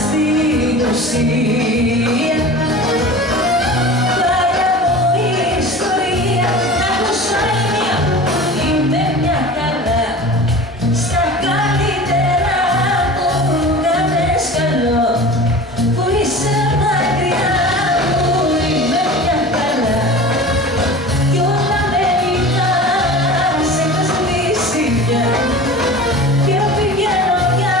στην ουσία. Πλάκα μου η ιστορία, άκουσα μια, είμαι μια χαρά. Στα καλύτερα που κάνες καλό, που είσαι μακριά μου, είμαι μια χαρά. Κι όλα μερικά σε είχα σβήσει πια και πηγαίνω πια.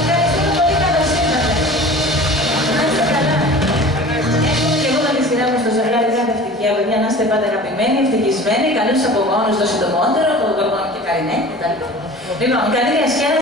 Ευχαριστούμε πολύ, καλώς ήρθατε. Να είστε καλά. Έχουμε και εγώ τα μυστηρά μου στο ζευγάρι κάθε ευτυχία, παιδιά, να είστε πάντα αγαπημένοι, ευτυχισμένοι, καλούς απογόνους το συντομότερο, το γοργόνο και καρινέ κτλ. Λοιπόν, καλή διασκέδαση.